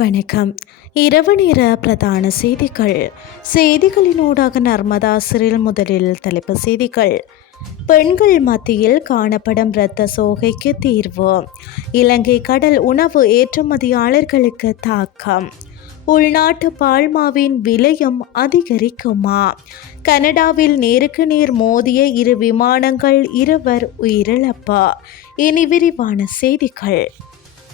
வணக்கம். இரவு நேர பிரதான செய்திகள். செய்திகளினூடாக நர்மதா சிறில் முதலில் தலைப்பு செய்திகள். பெண்கள் மத்தியில் காணப்படும் இரத்த சோகைக்கு தீர்வு. இலங்கை கடல் உணவு ஏற்றுமதியாளர்களுக்கு தாக்கம். உள்நாட்டு பால்மாவின் விலையும் அதிகரிக்குமா? கனடாவில் நேருக்கு நேர் மோதிய இரு விமானங்கள் இருவர் உயிரிழப்பு. இனி விரிவான செய்திகள்.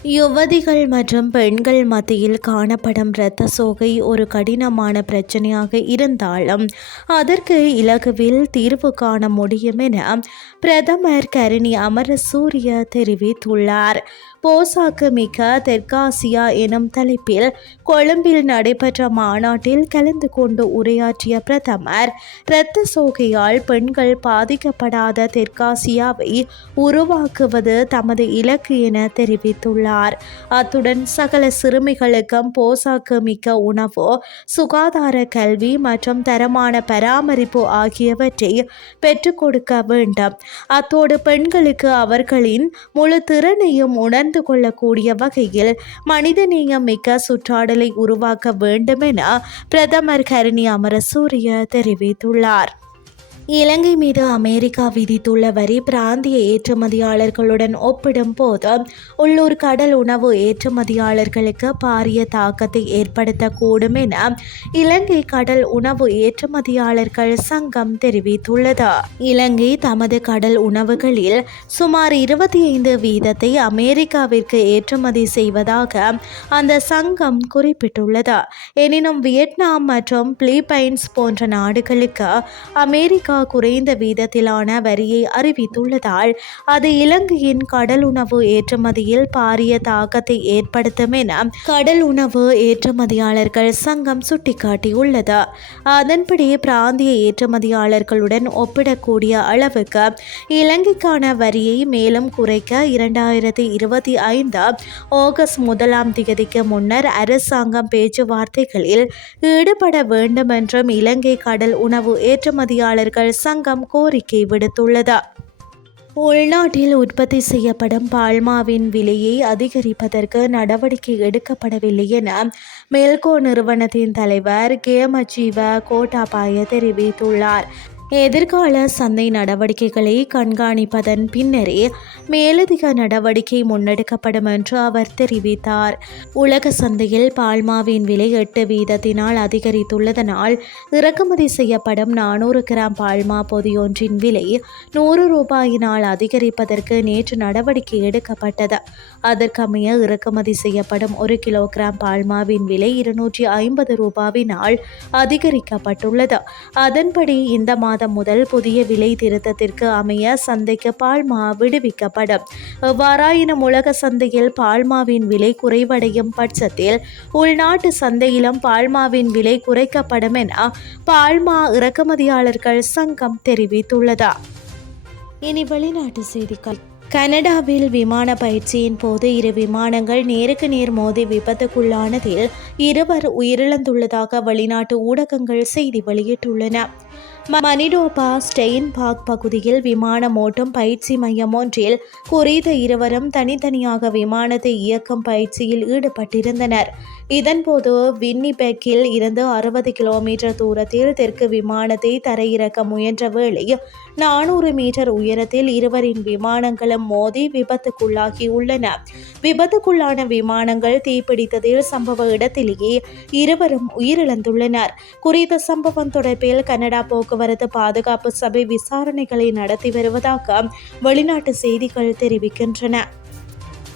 யுவதிகள் மற்றும் பெண்கள் மத்தியில் காணப்படும் இரத்த சோகை ஒரு கடினமான பிரச்சனையாக இருந்தாலும் அதற்கு இலகுவில் தீர்வு காண முடியும் என பிரதமர் கரணி அமரசூரிய தெரிவித்துள்ளார். போசாக்கு மிக்க தெற்காசியா எனும் தலைப்பில் கொழும்பில் நடைபெற்ற மாநாட்டில் கலந்து கொண்டு உரையாற்றிய பிரதமர் இரத்த சோகையால் பெண்கள் பாதிக்கப்படாத தெற்காசியாவை உருவாக்குவது தமது இலக்கு என தெரிவித்துள்ளார். அத்துடன் சகல சிறுமிகளுக்கும் போசாக்கு மிக்க உணவு சுகாதார கல்வி மற்றும் தரமான பராமரிப்பு ஆகியவற்றை பெற்றுக் கொடுக்க வேண்டும். அத்தோடு பெண்களுக்கு அவர்களின் முழு திறனையும் உணர்ந்து கொள்ளக்கூடிய வகையில் மனிதநேயம் மிக்க சுற்றாடலை உருவாக்க வேண்டும் என பிரதமர் கருணி அமரசூரிய தெரிவித்துள்ளார். இலங்கை மீது அமெரிக்கா விதித்துள்ள வரி பிராந்திய ஏற்றுமதியாளர்களுடன் ஒப்பிடும் போது உள்ளூர் கடல் உணவு ஏற்றுமதியாளர்களுக்கு பாரிய தாக்கத்தை ஏற்படுத்தக்கூடும் என இலங்கை கடல் உணவு ஏற்றுமதியாளர்கள் சங்கம் தெரிவித்துள்ளது. இலங்கை தமது கடல் உணவுகளில் சுமார் இருபத்தி ஐந்து வீதத்தை அமெரிக்காவிற்கு ஏற்றுமதி செய்வதாக அந்த சங்கம் குறிப்பிட்டுள்ளது. எனினும் வியட்நாம் மற்றும் பிலிப்பைன்ஸ் போன்ற நாடுகளுக்கு அமெரிக்கா குறைந்த வீதத்திலான வரியை அறிவித்துள்ளதால் அது இலங்கையின் கடல் உணவு ஏற்றுமதியில் பாரிய தாக்கத்தை ஏற்படுத்தும் என கடல் உணவு ஏற்றுமதியாளர்கள் சங்கம் சுட்டிக்காட்டியுள்ளது. அதன்படி பிராந்திய ஏற்றுமதியாளர்களுடன் ஒப்பிடக்கூடிய அளவுக்கு இலங்கைக்கான வரியை மேலும் குறைக்க இரண்டாயிரத்தி இருபத்தி ஐந்து ஆகஸ்ட் முதலாம் தேதிக்கு முன்னர் அரசாங்கம் பேச்சுவார்த்தைகளில் ஈடுபட வேண்டும் என்றும் இலங்கை கடல் உணவு ஏற்றுமதியாளர்கள் விவசாயிகள் சங்கம் கோரிக்கை விடுத்துள்ளது. உள்நாட்டில் உற்பத்தி செய்யப்படும் பால்மாவின் விலையை அதிகரிப்பதற்கு நடவடிக்கை எடுக்கப்படவில்லை என மெல்கோ நிறுவனத்தின் தலைவர் கேமஜீவ கோட்டாபாய தெரிவித்துள்ளார். எதிர்கால சந்தை நடவடிக்கைகளை கண்காணிப்பதன் பின்னரே மேலதிக நடவடிக்கை முன்னெடுக்கப்படும் என்று அவர் தெரிவித்தார். உலக சந்தையில் பால்மாவின் விலை எட்டு வீதத்தினால் அதிகரித்துள்ளதனால் இறக்குமதி செய்யப்படும் நானூறு கிராம் பால்மா பொதியொன்றின் விலை நூறு ரூபாயினால் அதிகரிப்பதற்கு நேற்று நடவடிக்கை எடுக்கப்பட்டது. அதற்கமைய இறக்குமதி செய்யப்படும் ஒரு கிலோகிராம் பால்மாவின் விலை இருநூற்றி ஐம்பது ரூபாவினால் அதிகரிக்கப்பட்டுள்ளது. அதன்படி இந்த மாதம் மாதம் முதல் புதிய விலை திருத்தத்திற்கு அமைய சந்தைக்கு பால்மா விடுவிக்கப்படும். எவ்வாறாயினும் உலக சந்தையில் பால்மாவின் விலை குறைவடையும் பட்சத்தில் உள்நாட்டு சந்தையிலும் பால்மாவின் விலை குறைக்கப்படும் என பால்மா இறக்குமதியாளர்கள் சங்கம் தெரிவித்துள்ளதா. இனி வெளிநாட்டு செய்திகள். கனடாவில் விமான பயிற்சியின் போது இரு விமானங்கள் நேருக்கு நேர் மோதி விபத்துக்குள்ளானதில் இருவர் உயிரிழந்துள்ளதாக வெளிநாட்டு ஊடகங்கள் செய்தி வெளியிட்டுள்ளன. மனிடோபா ஸ்டெயின்பாக் பகுதியில் விமானம் ஓட்டும் பயிற்சி மையம் ஒன்றில் குறித்த இருவரும் தனித்தனியாக விமானத்தை இயக்கும் பயிற்சியில் ஈடுபட்டிருந்தனர் இதன்போது வின்னிபெக்கில் இருந்து அறுபது கிலோமீட்டர் தூரத்தில் தெற்கு விமானத்தை தரையிறக்க முயன்ற வேளை நானூறு மீட்டர் உயரத்தில் இருவரின் விமானங்களும் மோதி விபத்துக்குள்ளாகியுள்ளன. விபத்துக்குள்ளான விமானங்கள் தீப்பிடித்ததில் சம்பவ இடத்திலேயே இருவரும் உயிரிழந்துள்ளனர். குறித்த சம்பவம் தொடர்பில் கனடா போக்குவரத்து பாதுகாப்பு சபை விசாரணைகளை நடத்தி வருவதாக வெளிநாட்டு செய்திகள் தெரிவிக்கின்றன.